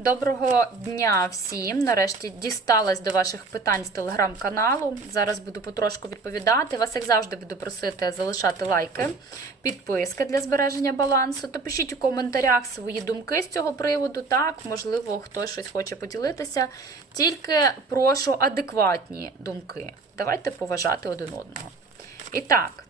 Доброго дня всім. Нарешті дісталась до ваших питань з телеграм-каналу. Зараз буду потрошку відповідати. Вас, як завжди, буду просити залишати лайки, підписки для збереження балансу. То пишіть у коментарях свої думки з цього приводу. Так, можливо, хтось щось хоче поділитися. Тільки прошу адекватні думки. Давайте поважати один одного. І так.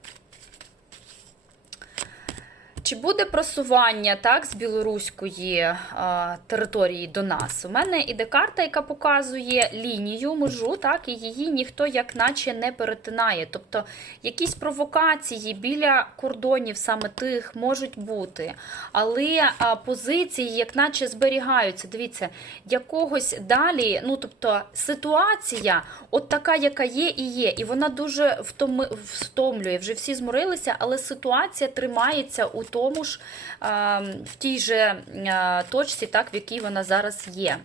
Чи буде просування так, з білоруської а, території до нас? У мене іде карта, яка показує лінію, межу, так, і її ніхто як наче не перетинає. Тобто якісь провокації біля кордонів саме тих можуть бути. Але а, позиції, як наче зберігаються. Дивіться, якогось далі, ну тобто ситуація, от така, яка є, і є. І вона дуже втомлює. Вже всі зморилися, але ситуація тримається у тому ж в тій же точці, так, в якій вона зараз є.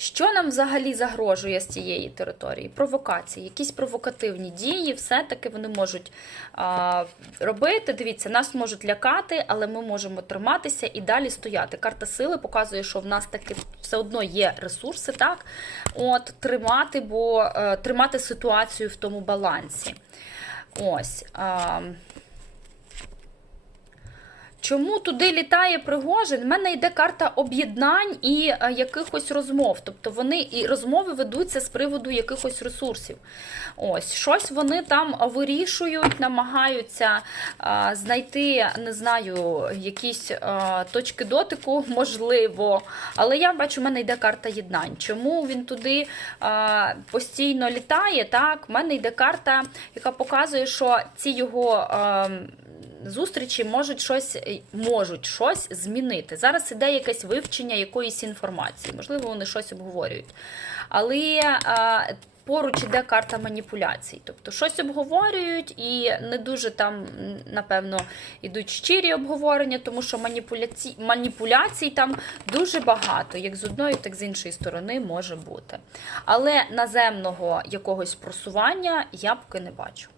Що нам взагалі загрожує з цієї території? Провокації, якісь провокативні дії, все-таки вони можуть а, робити. Дивіться, нас можуть лякати, але ми можемо триматися і далі стояти. Карта сили показує, що в нас таки все одно є ресурси, так? От, тримати, бо е, тримати ситуацію в тому балансі. Ось. А, Чому туди літає Пригожин? В мене йде карта об'єднань і е, якихось розмов. Тобто вони і розмови ведуться з приводу якихось ресурсів. Ось щось вони там вирішують, намагаються а, знайти, не знаю, якісь а, точки дотику, можливо. Але я бачу, в мене йде карта єднань. Чому він туди а, постійно літає? Так, в мене йде карта, яка показує, що ці його. А, зустрічі можуть щось можуть щось змінити. Зараз іде якесь вивчення якоїсь інформації, можливо, вони щось обговорюють. Але поруч іде карта маніпуляцій. Тобто щось обговорюють і не дуже там, напевно, ідуть щирі обговорення, тому що маніпуляцій, маніпуляцій там дуже багато, як з одної, так з іншої сторони може бути. Але наземного якогось просування я поки не бачу.